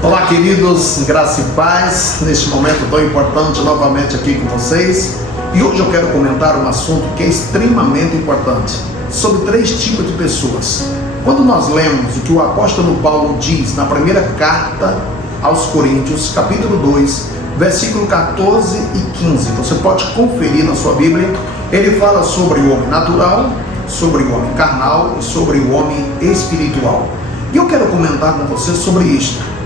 Olá, queridos, graça e paz, neste momento tão importante novamente aqui com vocês. E hoje eu quero comentar um assunto que é extremamente importante, sobre 3 tipos de pessoas. Quando nós lemos o que o apóstolo Paulo diz na primeira carta aos Coríntios, capítulo 2, versículo 14 e 15, você pode conferir na sua Bíblia. Ele fala sobre o homem natural, sobre o homem carnal e sobre o homem espiritual. E eu quero comentar com você sobre isto.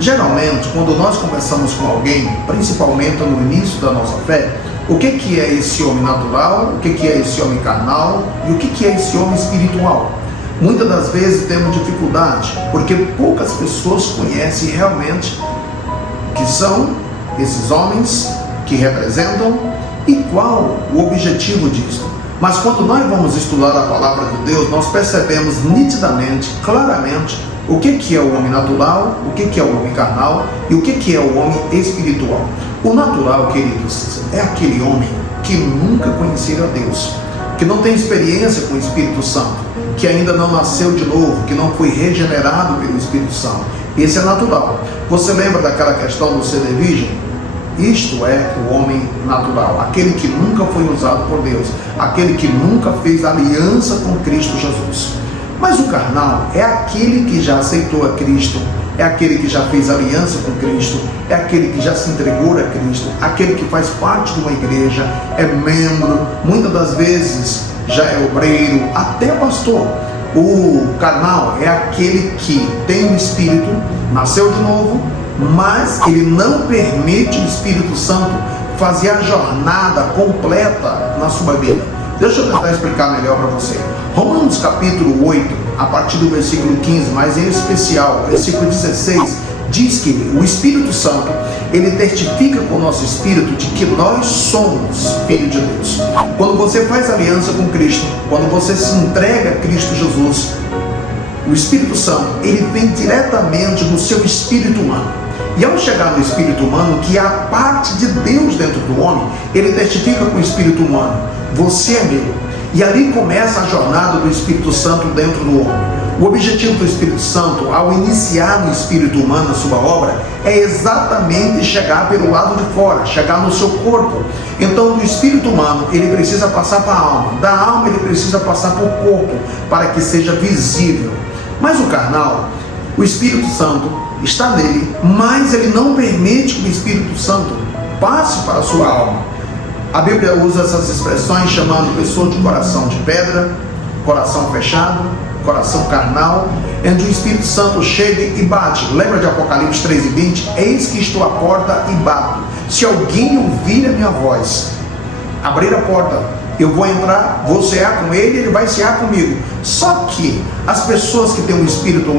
Geralmente, quando nós conversamos com alguém, principalmente no início da nossa fé, o que é esse homem natural, o que é esse homem carnal e o que é esse homem espiritual? Muitas das vezes temos dificuldade, porque poucas pessoas conhecem realmente o que são esses homens, que representam e qual o objetivo disso. Mas quando nós vamos estudar a palavra de Deus, nós percebemos nitidamente, claramente, o que é o homem natural, o que é o homem carnal e o que é o homem espiritual. O natural, queridos, é aquele homem que nunca conheceu a Deus, que não tem experiência com o Espírito Santo, que ainda não nasceu de novo, que não foi regenerado pelo Espírito Santo. Esse é natural. Você lembra daquela questão do CD Virgem? Isto é o homem natural, aquele que nunca foi usado por Deus, aquele que nunca fez aliança com Cristo Jesus. Mas o carnal é aquele que já aceitou a Cristo, é aquele que já fez aliança com Cristo, é aquele que já se entregou a Cristo, aquele que faz parte de uma igreja, é membro, muitas das vezes já é obreiro, até pastor. O carnal é aquele que tem o Espírito, nasceu de novo, mas ele não permite o Espírito Santo fazer a jornada completa na sua vida. Deixa eu tentar explicar melhor para você. Romanos capítulo 8, a partir do versículo 15, mas em especial, versículo 16, diz que o Espírito Santo, ele testifica com o nosso espírito de que nós somos filhos de Deus. Quando você faz aliança com Cristo, quando você se entrega a Cristo Jesus, o Espírito Santo, ele vem diretamente do seu espírito humano. E ao chegar no espírito humano, que é a parte de Deus dentro do homem, ele testifica com o espírito humano: você é meu. E ali começa a jornada do Espírito Santo dentro do homem. O objetivo do Espírito Santo, ao iniciar no espírito humano a sua obra, é exatamente chegar pelo lado de fora, chegar no seu corpo. Então, do espírito humano, ele precisa passar para a alma. Da alma, ele precisa passar para o corpo, para que seja visível. Mas o carnal, o Espírito Santo está nele, mas ele não permite que o Espírito Santo passe para a sua alma. A Bíblia usa essas expressões chamando pessoa de coração de pedra, coração fechado, coração carnal, onde o Espírito Santo chega e bate. Lembra de Apocalipse 3:20? Eis que estou à porta e bato. Se alguém ouvir a minha voz, abrir a porta, eu vou entrar, vou cear com ele, ele vai cear comigo. Só que as pessoas que têm o Espírito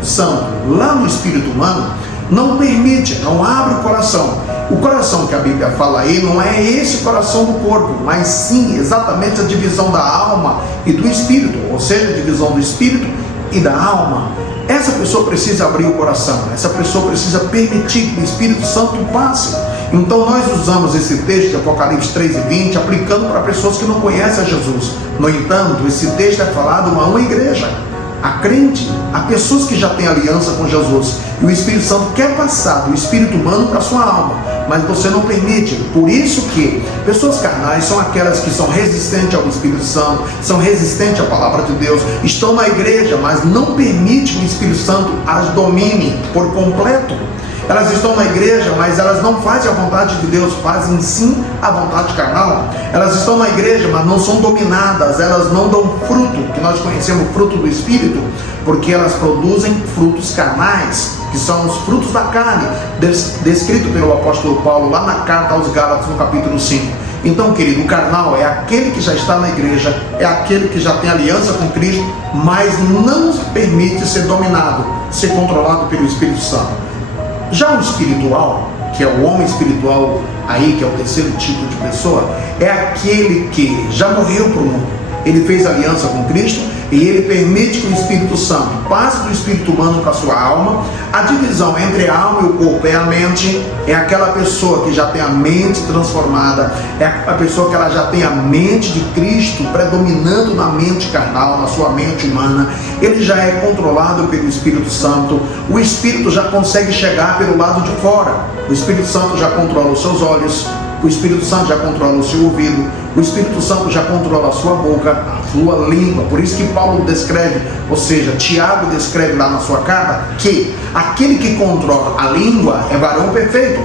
Santo lá no espírito humano não permite, não abre o coração. O coração que a Bíblia fala aí não é esse coração do corpo, mas sim exatamente a divisão da alma e do espírito, ou seja, a divisão do espírito e da alma. Essa pessoa precisa abrir o coração, essa pessoa precisa permitir que o Espírito Santo passe. Então nós usamos esse texto de Apocalipse 3:20 aplicando para pessoas que não conhecem a Jesus. No entanto, esse texto é falado a uma igreja, a crente, a pessoas que já têm aliança com Jesus. E o Espírito Santo quer passar do espírito humano para a sua alma, mas você não permite. Por isso que pessoas carnais são aquelas que são resistentes ao Espírito Santo, são resistentes à palavra de Deus, estão na igreja, mas não permite que o Espírito Santo as domine por completo. Elas estão na igreja, mas elas não fazem a vontade de Deus, fazem sim a vontade carnal. Elas estão na igreja, mas não são dominadas, elas não dão fruto, que nós conhecemos fruto do Espírito, porque elas produzem frutos carnais, que são os frutos da carne, descrito pelo apóstolo Paulo lá na carta aos Gálatas, no capítulo 5. Então, querido, o carnal é aquele que já está na igreja, é aquele que já tem aliança com Cristo, mas não permite ser dominado, ser controlado pelo Espírito Santo. Já o espiritual, que é o homem espiritual aí, que é o terceiro tipo de pessoa, é aquele que já morreu para o mundo. Ele fez aliança com Cristo, e ele permite que o Espírito Santo passe do espírito humano para a sua alma. A divisão entre a alma e o corpo é a mente, é aquela pessoa que já tem a mente transformada, é a pessoa que ela já tem a mente de Cristo predominando na mente carnal, na sua mente humana. Ele já é controlado pelo Espírito Santo. O Espírito já consegue chegar pelo lado de fora. O Espírito Santo já controla os seus olhos, o Espírito Santo já controla o seu ouvido, o Espírito Santo já controla a sua boca, a sua língua. Por isso que Paulo descreve, ou seja, Tiago descreve lá na sua carta, que aquele que controla a língua é varão perfeito.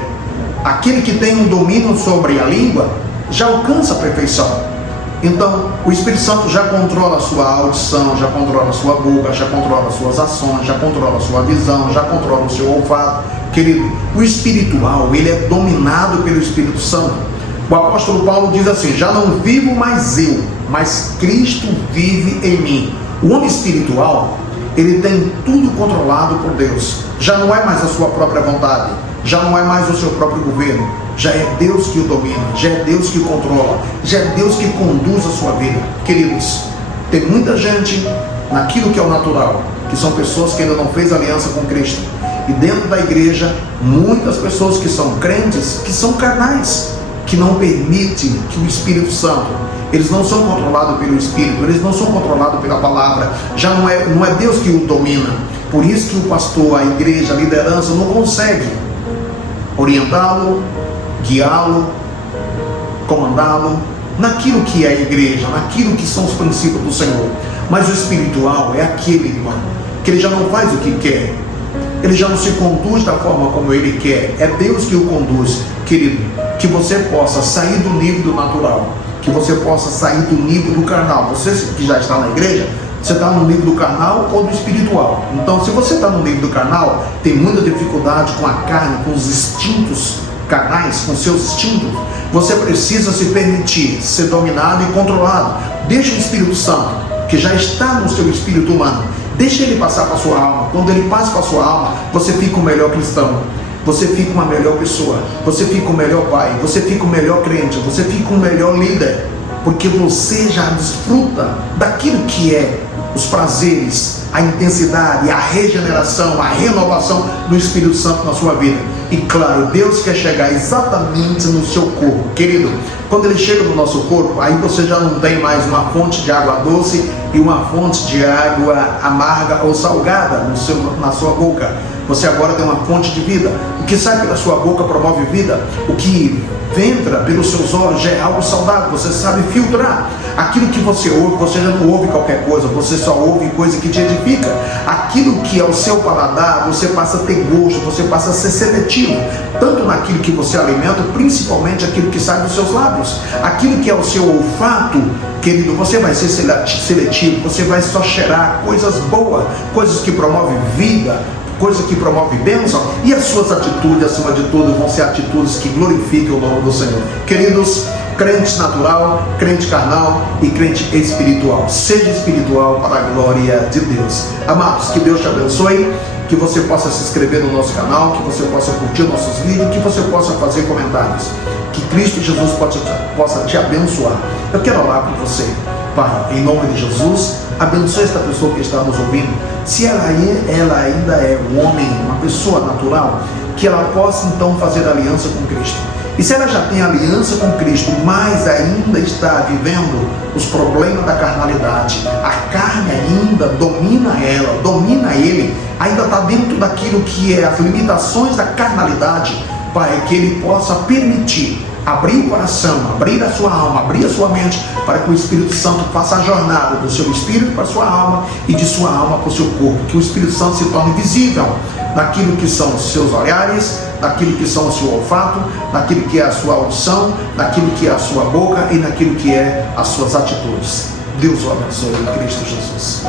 Aquele que tem um domínio sobre a língua já alcança a perfeição. Então, o Espírito Santo já controla a sua audição, já controla a sua boca, já controla as suas ações, já controla a sua visão, já controla o seu olfato. Querido, o espiritual, ele é dominado pelo Espírito Santo. O apóstolo Paulo diz assim: já não vivo mais eu, mas Cristo vive em mim. O homem espiritual, ele tem tudo controlado por Deus. Já não é mais a sua própria vontade, já não é mais o seu próprio governo. Já é Deus que o domina, já é Deus que o controla, já é Deus que conduz a sua vida. Queridos, tem muita gente naquilo que é o natural, que são pessoas que ainda não fez aliança com Cristo. E dentro da igreja, muitas pessoas que são crentes, que são carnais, que não permitem que o Espírito Santo, eles não são controlados pelo Espírito, eles não são controlados pela palavra, já não é Deus que o domina. Por isso que o pastor, a igreja, a liderança não consegue orientá-lo, guiá-lo, comandá-lo naquilo que é a igreja, naquilo que são os princípios do Senhor. Mas o espiritual é aquele, irmão, que ele já não faz o que quer, ele já não se conduz da forma como ele quer, é Deus que o conduz. Querido, que você possa sair do nível do natural, que você possa sair do nível do carnal. Você que já está na igreja, você está no nível do carnal ou do espiritual. Então, se você está no nível do carnal, tem muita dificuldade com a carne, com os instintos carnais, com seus instintos. Você precisa se permitir ser dominado e controlado. Deixa o Espírito Santo, que já está no seu espírito humano, deixa ele passar para a sua alma. Quando ele passa para a sua alma, você fica um melhor cristão, você fica uma melhor pessoa, você fica um melhor pai, você fica um melhor crente, você fica um melhor líder, porque você já desfruta daquilo que é os prazeres, a intensidade, a regeneração, a renovação do Espírito Santo na sua vida. E claro, Deus quer chegar exatamente no seu corpo. Querido, quando ele chega no nosso corpo, aí você já não tem mais uma fonte de água doce e uma fonte de água amarga ou salgada na sua boca. Você agora tem uma fonte de vida. O que sai pela sua boca promove vida. O que entra pelos seus olhos já é algo saudável. Você sabe filtrar. Aquilo que você ouve, você já não ouve qualquer coisa, você só ouve coisa que te edifica. Aquilo que é o seu paladar, você passa a ter gosto, você passa a ser seletivo, tanto naquilo que você alimenta, principalmente aquilo que sai dos seus lábios. Aquilo que é o seu olfato, querido, você vai ser seletivo, você vai só cheirar coisas boas, coisas que promovem vida, coisa que promove bênção, e as suas atitudes, acima de tudo, vão ser atitudes que glorificam o nome do Senhor. Queridos, crente natural, crente carnal e crente espiritual. Seja espiritual para a glória de Deus. Amados, que Deus te abençoe, que você possa se inscrever no nosso canal, que você possa curtir nossos vídeos, que você possa fazer comentários. Que Cristo Jesus possa te abençoar. Eu quero orar por você. Pai, em nome de Jesus, abençoe esta pessoa que está nos ouvindo. Se ela ainda é um homem, uma pessoa natural, que ela possa então fazer aliança com Cristo. E se ela já tem aliança com Cristo, mas ainda está vivendo os problemas da carnalidade, a carne ainda domina ela, domina ele, ainda está dentro daquilo que é as limitações da carnalidade, Pai, que ele possa permitir abrir o coração, abrir a sua alma, abrir a sua mente, para que o Espírito Santo faça a jornada do seu espírito para a sua alma e de sua alma para o seu corpo, que o Espírito Santo se torne visível naquilo que são os seus olhares, naquilo que são o seu olfato, naquilo que é a sua audição, naquilo que é a sua boca e naquilo que é as suas atitudes. Deus o abençoe em Cristo Jesus.